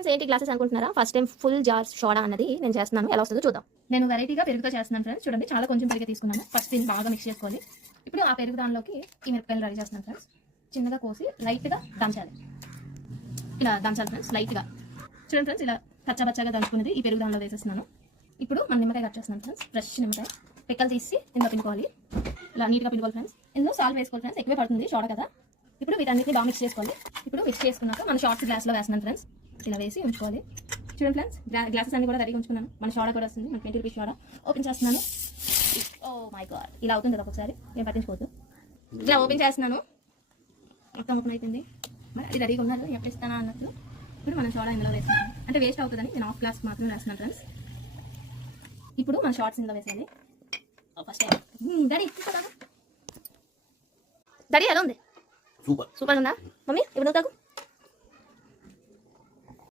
Friends ఏంటి glasses అనుకుంటున్నారా? First time full jar soda అన్నది నేను చేస్తున్నాను, ఎలా వస్తుందో చూద్దాం. నేను వెరైటీగా పెరుగుతో చేస్తున్నాను ఫ్రెండ్స్. చూడండి చాలా కొంచెం పెరుగు తీసుకున్నాను. ఫస్ట్ దీన్ని బాగా మిక్స్ చేసుకోవాలి. ఇప్పుడు ఆ పెరుగు దానిలోకి ఈ మిరపకాయలు రెడీ చేస్తున్నాను ఫ్రెండ్స్. చిన్నగా కోసి లైట్గా దంచాలి. ఇలా దంచాలి ఫ్రెండ్స్ లైట్గా. చూడండి ఫ్రెండ్స్ ఇలా కచ్చాబచ్చాగా దంచుకునేది ఈ పెరుగు దానిలో వేసేస్తున్నాను. ఇప్పుడు మన నిమ్మకాయ కట్ చేస్తున్నాను ఫ్రెండ్స్. ఫ్రెష్ నిమ్మకాయ పిక్కలు తీసి ఇందులో పిండుకోవాలి. ఇలా నీట్గా పిండుకోవాలి ఫ్రెండ్స్. ఇందులో సాల్ట్ వేసుకోవాలి ఫ్రెండ్స్, ఎక్కువే పడుతుంది సోడా కదా. ఇప్పుడు వీటన్నిటిని బాగా మిక్స్ చేసుకోవాలి. ఇప్పుడు మిక్స్ చేసుకున్నాక మన షార్ట్స్ గ్లాస్లో వేస్తున్నాను ఫ్రెండ్స్. ఇలా వేసి ఉంచుకోవాలి. చూడండి ఫ్రెండ్స్ గ్లాసెస్ అన్ని కూడా రెడీగా ఉంచుకున్నాను. మన సోడా కూడా వస్తుంది, మన 20 రూపీస్ సోడా ఓపెన్ చేస్తున్నాను. ఓ మై గాడ్, ఇలా అవుతుంది కదా ఒకసారి, నేను పట్టించుకోవద్దు. ఇలా ఓపెన్ చేస్తున్నాను, మొత్తం ఓపెన్ అయిపోయింది. మరి అది రెడీగా ఉన్నారు, ఎప్పుడు ఇస్తానా అన్నట్లు. ఇప్పుడు మనం సోడా ఇందులో వేస్తున్నాను, అంటే వేస్ట్ అవుతుందని నేను హాఫ్ గ్లాస్ మాత్రమే వేస్తున్నాను ఫ్రెండ్స్. ఇప్పుడు మన షార్ట్స్ ఇందులో వేసేయాలి. ఫస్ట్ డాడీ ఎలా ఉంది? సూపర్ సూపర్ ఉందా మమ్మీ? ఇప్పుడు తాగు.